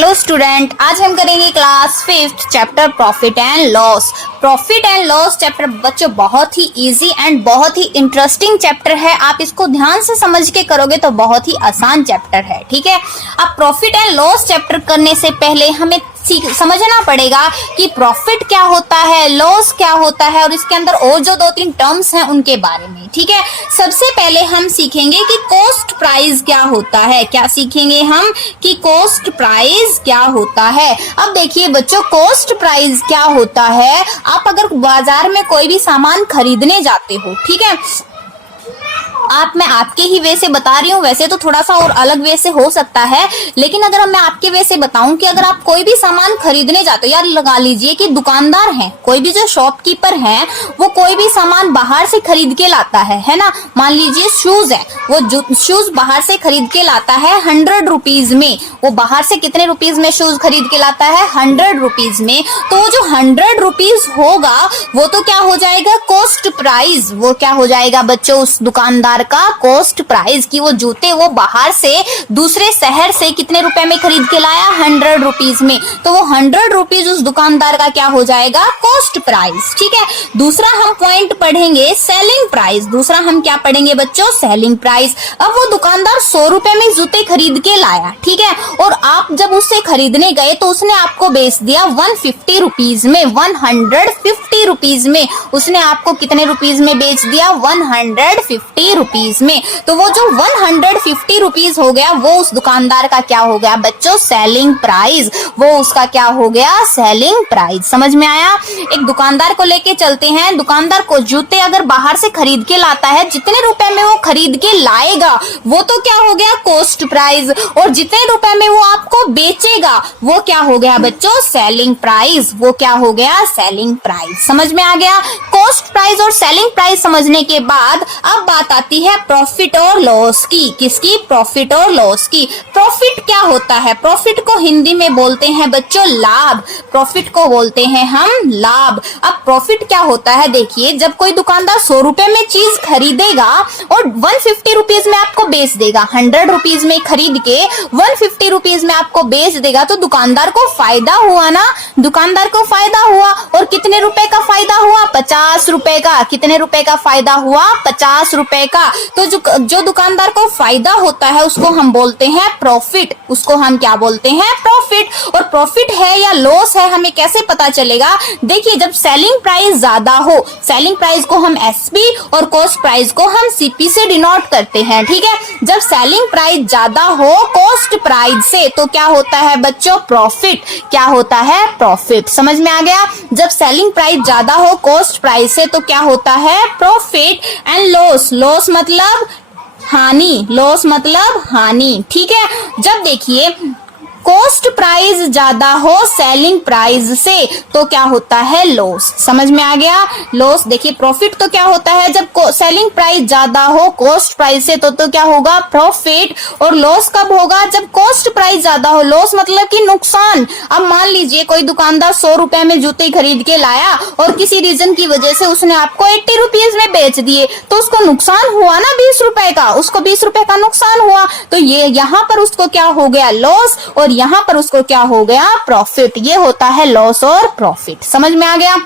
Hello student, आज हम करेंगे class 5th chapter profit and loss. Profit and loss chapter बच्चों बहुत ही इजी एंड बहुत ही इंटरेस्टिंग चैप्टर है। आप इसको ध्यान से समझ के करोगे तो बहुत ही आसान चैप्टर है। ठीक है, अब प्रॉफिट एंड लॉस चैप्टर करने से पहले हमें समझना पड़ेगा कि प्रॉफिट क्या होता है, लॉस क्या होता है और इसके अंदर और जो 2-3 टर्म्स हैं उनके बारे में। ठीक है, सबसे पहले हम सीखेंगे कि कॉस्ट प्राइस क्या होता है। क्या सीखेंगे हम कि कॉस्ट प्राइस क्या होता है। अब देखिए बच्चों, कॉस्ट प्राइस क्या होता है। आप अगर बाजार में कोई भी सामान खरीदने जाते हो, ठीक है, मैं आपके ही वे से बता रही हूँ, वैसे तो थोड़ा सा और अलग वे से हो सकता है, लेकिन अगर मैं आपके वे से बताऊं कि अगर आप कोई भी सामान खरीदने जाते हो, यार लगा लीजिए कि दुकानदार हैं, कोई भी जो शॉपकीपर हैं वो कोई भी सामान बाहर से खरीद के लाता है ना। मान लीजिए शूज है, वो शूज बाहर से खरीद के लाता है 100 रुपीज में। वो बाहर से कितने रुपीज में शूज खरीद के लाता है? 100 रुपीज में। तो वो जो 100 रुपीज होगा वो तो क्या हो जाएगा? Cost price. वो क्या हो जाएगा बच्चों? उस दुकानदार का कॉस्ट प्राइस की वो जूते वो बाहर से दूसरे शहर से कितने रुपए में खरीद के लाया? 100 रुपीज में। तो वो 100 रुपीज उस दुकानदार का क्या हो जाएगा? Cost price. ठीक है, दूसरा हम पॉइंट पढ़ेंगे सेलिंग प्राइस। दूसरा हम क्या पढ़ेंगे बच्चों? Selling price. अब वो दुकानदार 100 रुपए में जूते खरीद के लाया, ठीक है, और आप जब उससे खरीदने गए तो उसने आपको बेच दिया 150 रुपीज में। 150 रुपीज में उसने आपको कितने रुपीज में बेच दिया? 150 रुपीज में। तो वो जो 150 रुपीज हो गया वो उस दुकानदार का क्या हो गया बच्चों? Selling price. वो उसका क्या हो गया? Selling price. समझ में आया? एक दुकानदार को लेके चलते हैं। दुकानदार को जूते अगर बाहर से खरीद के लाता है, जितने रुपए में वो खरीद के लाएगा वो तो क्या हो गया? Cost price. और जितने रुपए में वो आपको बेचेगा वो क्या हो गया बच्चों? Selling price. वो क्या हो गया? Selling price. समझ में आ गया? कॉस्ट प्राइस और सेलिंग प्राइस समझने के बाद अब बात आती है प्रॉफिट और लॉस की। किसकी? प्रॉफिट और लॉस की। प्रॉफिट क्या होता है? प्रॉफिट को हिंदी में बोलते हैं बच्चों लाभ। प्रॉफिट को बोलते हैं हम लाभ। अब प्रॉफिट क्या होता है? देखिए, जब कोई दुकानदार 100 रुपए में चीज खरीदेगा और 150 रुपीज में आपको बेच देगा, 100 रुपीज में खरीद के 150 रुपीज में आपको बेच देगा, तो दुकानदार को फायदा हुआ ना। दुकानदार को फायदा हुआ। और कितने रुपए का फायदा हुआ? 50 रुपए का। कितने रुपए का फायदा हुआ? 50 रुपए का। तो जो दुकानदार को फायदा होता है उसको हम बोलते हैं प्रॉफिट। उसको हम क्या बोलते हैं? प्रॉफिट। और प्रॉफिट है या लॉस है हमें कैसे पता चलेगा? देखिए, जब सेलिंग प्राइस ज्यादा हो, सेलिंग प्राइस को हम एसपी और कॉस्ट प्राइस को हम सीपी से डिनोट करते हैं। ठीक है, जब सेलिंग प्राइस ज्यादा हो कॉस्ट प्राइस से तो क्या होता है बच्चों? प्रॉफिट। क्या होता है? प्रॉफिट। समझ में आ गया? जब सेलिंग प्राइस ज्यादा हो कॉस्ट प्राइस से तो क्या होता है? प्रॉफिट। एंड लॉस, लॉस मतलब हानि। लॉस मतलब हानि। ठीक है, जब देखिए कॉस्ट प्राइस ज्यादा हो सेलिंग प्राइस से तो क्या होता है? लॉस। समझ में आ गया? लॉस। देखिए, प्रॉफिट तो क्या होता है? जब सेलिंग प्राइस ज्यादा हो कॉस्ट प्राइस से तो क्या होगा? प्रॉफिट। और लॉस कब होगा? जब कॉस्ट प्राइस ज्यादा हो। लॉस मतलब कि नुकसान। अब मान लीजिए कोई दुकानदार 100 रुपए में जूते खरीद के लाया और किसी रीजन की वजह से उसने आपको 80 रुपीज में बेच दिए, तो उसको नुकसान हुआ ना 20 रुपए का। उसको 20 रुपए का नुकसान हुआ, तो ये यहाँ पर उसको क्या हो गया? लॉस। और यहाँ पर उसको क्या हो गया? प्रॉफिट। ये होता है लॉस और प्रॉफिट। समझ में आ गया?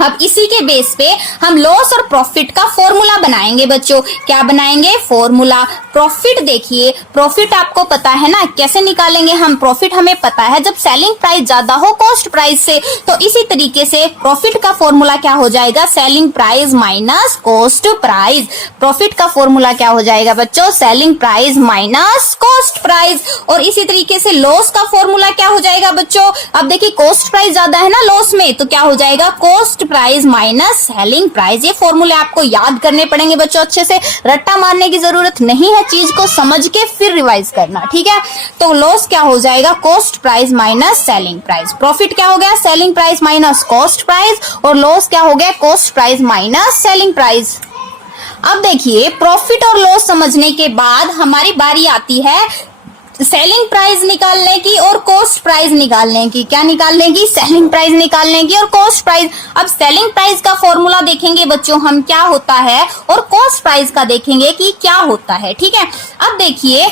अब इसी के बेस पे हम लॉस और प्रॉफिट का फॉर्मूला बनाएंगे बच्चों। क्या बनाएंगे? फॉर्मूला। प्रॉफिट देखिए, प्रॉफिट आपको पता है ना कैसे निकालेंगे हम? प्रॉफिट हमें पता है जब सेलिंग प्राइस ज्यादा हो कॉस्ट प्राइस से। तो इसी तरीके से प्रॉफिट का फॉर्मूला क्या हो जाएगा? Selling price minus cost price. Profit का फॉर्मूला क्या हो जाएगा बच्चों? Selling price minus cost price. और इसी तरीके से लॉस का फॉर्मूला क्या हो जाएगा बच्चों? अब देखिए, कॉस्ट प्राइस ज्यादा है ना लॉस में, तो क्या हो जाएगा? Cost price minus selling price. ये फॉर्मूले आपको याद करने पड़ेंगे बच्चों अच्छे से। रट्टा मारने की जरूरत नहीं है, चीज को समझ के फिर रिवाइज करना। ठीक है, तो लॉस क्या हो जाएगा? Cost price minus selling price. Profit क्या हो गया? Selling price minus cost price. और लॉस क्या हो गया? Cost price minus selling price. अब देखिए, प्रॉफिट और लॉस समझने के बाद हमारी बारी आती है सेलिंग प्राइस निकालने की और कॉस्ट प्राइस निकालने की। क्या निकालने की? सेलिंग प्राइस निकालने की और कॉस्ट प्राइस। अब सेलिंग प्राइस का फॉर्मूला देखेंगे बच्चों हम क्या होता है, और कॉस्ट प्राइस का देखेंगे कि क्या होता है। ठीक है, अब देखिए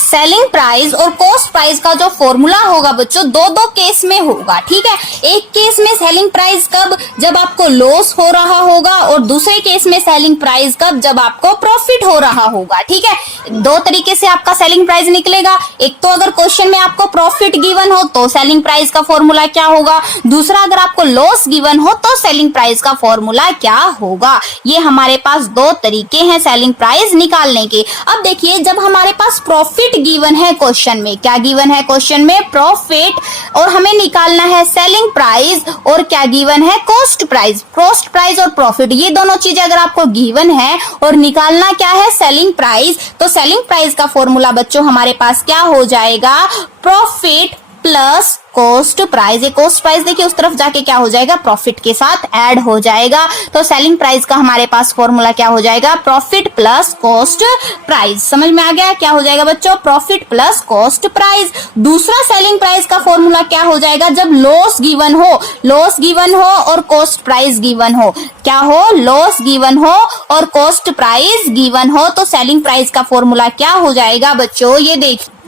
सेलिंग प्राइस और कॉस्ट प्राइस का जो फॉर्मूला होगा बच्चों, दो दो केस में होगा, ठीक है। एक केस में सेलिंग प्राइस कब, जब आपको लॉस हो रहा होगा, और दूसरे केस में सेलिंग प्राइस कब, जब आपको प्रॉफिट हो रहा होगा, ठीक है। दो तरीके से आपका सेलिंग प्राइस निकलेगा। एक तो अगर क्वेश्चन में आपको प्रॉफिट गिवन हो तो सेलिंग प्राइस का फॉर्मूला क्या होगा, दूसरा अगर आपको लॉस गिवन हो तो सेलिंग प्राइस का फॉर्मूला क्या होगा। ये हमारे पास दो तरीके हैं सेलिंग प्राइस निकालने के। अब देखिए, जब हमारे पास प्रॉफिट गिवन है क्वेश्चन में, क्या गिवन है क्वेश्चन में, प्रॉफिट, और हमें निकालना है सेलिंग प्राइस, और क्या गिवन है, कॉस्ट प्राइस। कॉस्ट प्राइस और प्रॉफिट, ये दोनों चीजें अगर आपको गिवन है और निकालना क्या है, सेलिंग प्राइस, तो सेलिंग प्राइस का फॉर्मूला बच्चों हमारे पास क्या हो जाएगा, profit plus cost price. Cost price देखिए उस तरफ जाके क्या हो जाएगा, प्रॉफिट के साथ ऐड हो जाएगा। तो सेलिंग प्राइस का हमारे पास फॉर्मूला क्या हो जाएगा, प्रॉफिट प्लस कॉस्ट प्राइस। समझ में आ गया, क्या हो जाएगा बच्चों, प्रॉफिट प्लस कॉस्ट प्राइस। दूसरा सेलिंग प्राइस का फॉर्मूला क्या हो जाएगा, जब लॉस गिवन हो, लॉस गिवन हो और कॉस्ट प्राइस गिवन हो, क्या हो, लॉस गिवन हो और कॉस्ट प्राइस गिवन हो, तो सेलिंग प्राइस का फॉर्मूला क्या हो जाएगा बच्चों, ये देखिए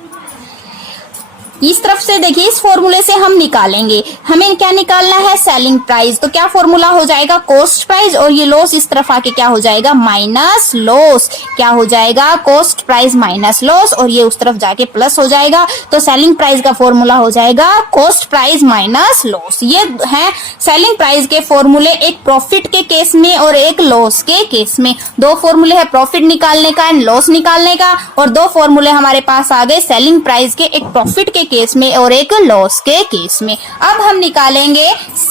इस तरफ से देखिए, इस फॉर्मूले से हम निकालेंगे, हमें क्या निकालना है, सेलिंग प्राइस, तो क्या फॉर्मूला हो जाएगा, कॉस्ट प्राइस, और ये लॉस इस तरफ आके क्या हो जाएगा, माइनस लॉस, क्या हो जाएगा, कॉस्ट प्राइस माइनस लॉस, और ये उस तरफ जाके प्लस हो जाएगा। तो सेलिंग प्राइस का फॉर्मूला हो जाएगा कॉस्ट प्राइस माइनस लॉस। ये है सेलिंग प्राइस के फॉर्मूले, एक प्रॉफिट के केस में और एक लॉस के केस में। दो फॉर्मूले है प्रॉफिट निकालने का एंड लॉस निकालने का, और दो फॉर्मूले हमारे पास आ गए सेलिंग प्राइस के, एक प्रॉफिट के केस में और एक लॉस के केस में। अब हम निकालेंगे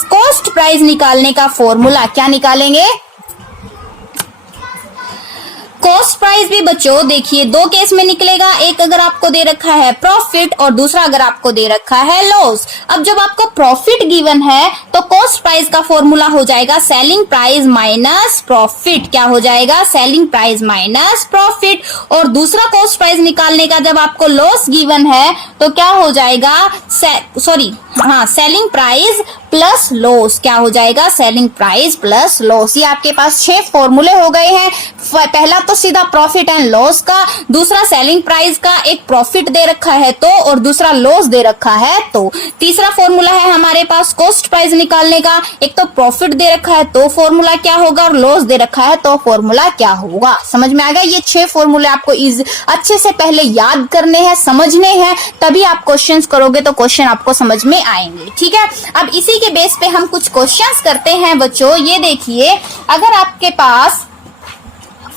कॉस्ट प्राइस निकालने का फॉर्मूला। क्या निकालेंगे, कॉस्ट प्राइस भी बच्चों देखिए दो केस में निकलेगा, एक अगर आपको दे रखा है प्रॉफिट और दूसरा अगर आपको दे रखा है लॉस। अब जब आपको प्रॉफिट गिवन है तो कॉस्ट प्राइस का फॉर्मूला हो जाएगा सेलिंग प्राइस माइनस प्रॉफिट। क्या हो जाएगा, सेलिंग प्राइस माइनस प्रॉफिट। और दूसरा कॉस्ट प्राइस निकालने का जब आपको लॉस गिवन है तो क्या हो जाएगा, सेलिंग प्राइस प्लस लॉस। क्या हो जाएगा, सेलिंग प्राइस प्लस लॉस। ये आपके पास 6 फॉर्मूले हो गए हैं। पहला तो सीधा प्रॉफिट एंड लॉस का, दूसरा सेलिंग प्राइस का, एक प्रॉफिट दे रखा है तो, और दूसरा लॉस दे रखा है तो। तीसरा फॉर्मूला है हमारे पास कॉस्ट प्राइस निकालने का, एक तो प्रॉफिट दे रखा है तो फॉर्मूला क्या होगा, और लॉस दे रखा है तो फॉर्मूला क्या होगा। समझ में आ गया, ये 6 फॉर्मूले आपको अच्छे से पहले याद करने हैं, समझने हैं, तभी आप क्वेश्चंस करोगे तो क्वेश्चन आपको समझ में आएंगे, ठीक है। अब इसी के बेस पे हम कुछ क्वेश्चंस करते हैं बच्चों। ये देखिए, अगर आपके पास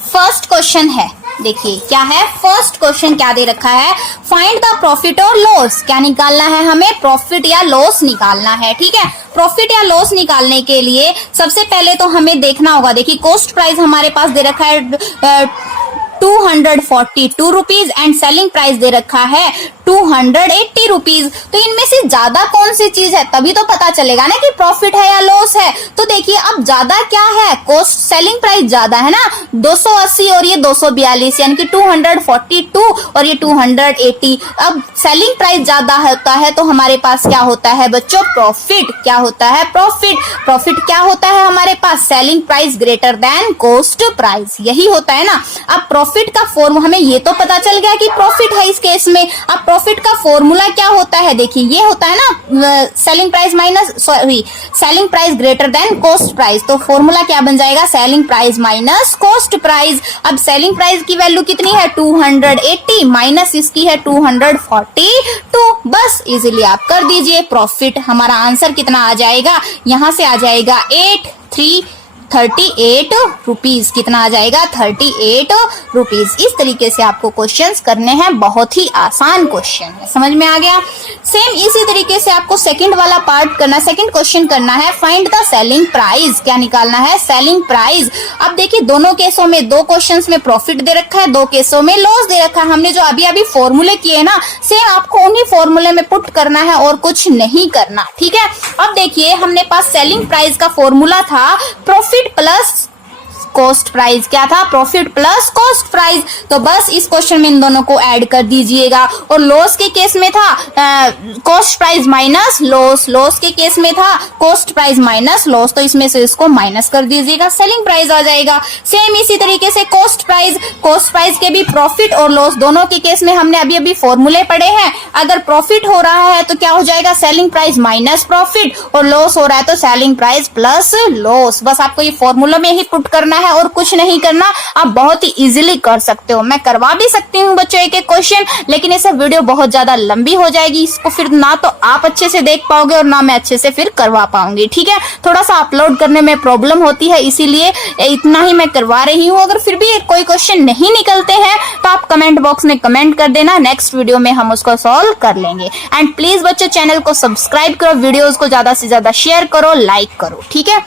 फर्स्ट क्वेश्चन है, देखिए क्या है, फर्स्ट क्वेश्चन क्या दे रखा है, फाइंड द प्रॉफिट और लॉस। क्या निकालना है हमें, प्रॉफिट या लॉस निकालना है, ठीक है। प्रॉफिट या लॉस निकालने के लिए सबसे पहले तो हमें देखना होगा, देखिए कॉस्ट प्राइस हमारे पास दे रखा है 242 रुपीज एंड सेलिंग प्राइस दे रखा है 280 रुपीज। तो इनमें से ज्यादा कौन सी चीज है, तभी तो पता चलेगा ना कि प्रॉफिट है या लॉस है। तो देखिए अब ज्यादा क्या है, कॉस्ट सेलिंग प्राइस ज्यादा है ना, 280 और ये 242, यानी कि 242 और ये 280। अब सेलिंग प्राइस ज्यादा होता है तो हमारे पास क्या होता है बच्चों, प्रॉफिट। क्या होता है, प्रॉफिट। प्रॉफिट क्या होता है हमारे पास, selling price greater than cost price, यही होता है ना। अब प्रॉफिट का फॉर्मूला, हमें ये तो पता चल गया कि प्रॉफिट है इस केस में। अब प्रॉफिट का फॉर्मूला क्या होता है, देखिए ये होता है ना selling price minus selling price greater than cost price. तो फॉर्मूला क्या बन जाएगा, selling price minus cost price. अब सेलिंग प्राइस की वैल्यू कितनी है 280 माइनस इसकी है 242, बस इजीली आप कर दीजिए। प्रॉफिट हमारा आंसर कितना आ जाएगा, यहां से आ जाएगा 38 रुपीज। कितना आ जाएगा, 38 रुपीज। इस तरीके से आपको क्वेश्चंस करने हैं, बहुत ही आसान क्वेश्चन है, समझ में आ गया। सेम इसी तरीके से आपको सेकंड वाला पार्ट करना, सेकंड क्वेश्चन करना है, फाइंड द सेलिंग प्राइस। क्या निकालना है, सेलिंग प्राइस। अब देखिए दोनों केसों में, दो क्वेश्चंस में प्रॉफिट दे रखा है, दो केसों में लॉस दे रखा है। हमने जो अभी अभी फॉर्मूले किए ना, सेम आपको उन्हीं फॉर्मूले में पुट करना है और कुछ नहीं करना, ठीक है। अब देखिए हमने पास सेलिंग प्राइस का फॉर्मूला था प्रॉफिट प्लस कॉस्ट प्राइस। क्या था? Profit plus cost price. तो बस इस क्वेश्चन में इन दोनों को ऐड कर दीजिएगा। और लॉस के केस में था cost price minus loss, loss के केस में था कॉस्ट प्राइस माइनस लॉस, तो इसमें से इसको माइनस कर दीजिएगा, सेलिंग प्राइस आ जाएगा। सेम इसी तरीके से कॉस्ट प्राइस के भी प्रॉफिट और लॉस दोनों के केस में हमने अभी अभी फॉर्मूले पढ़े हैं। अगर प्रॉफिट हो रहा है तो क्या हो जाएगा? सेलिंग प्राइस माइनस प्रॉफिट, और लॉस हो रहा है तो सेलिंग प्राइस प्लस लॉस। बस आपको ये फॉर्मूला में ही पुट करना है और कुछ नहीं करना। आप बहुत ही इजीली कर सकते हो। मैं करवा भी सकती हूँ बच्चों एक एक क्वेश्चन, लेकिन इससे वीडियो बहुत ज्यादा लंबी हो जाएगी। इसको फिर ना तो आप अच्छे से देख पाओगे और ना मैं अच्छे से फिर करवा पाऊंगी। ठीक है, थोड़ा सा अपलोड करने में प्रॉब्लम होती है, इसीलिए इतना ही मैं करवा रही हूँ। अगर फिर भी कोई क्वेश्चन नहीं निकलते हैं तो आप कमेंट बॉक्स में कमेंट कर देना, नेक्स्ट वीडियो में हम उसको सॉल्व कर लेंगे। एंड प्लीज बच्चों चैनल को सब्सक्राइब करो, वीडियोस को ज्यादा से ज्यादा शेयर करो, लाइक करो। ठीक है।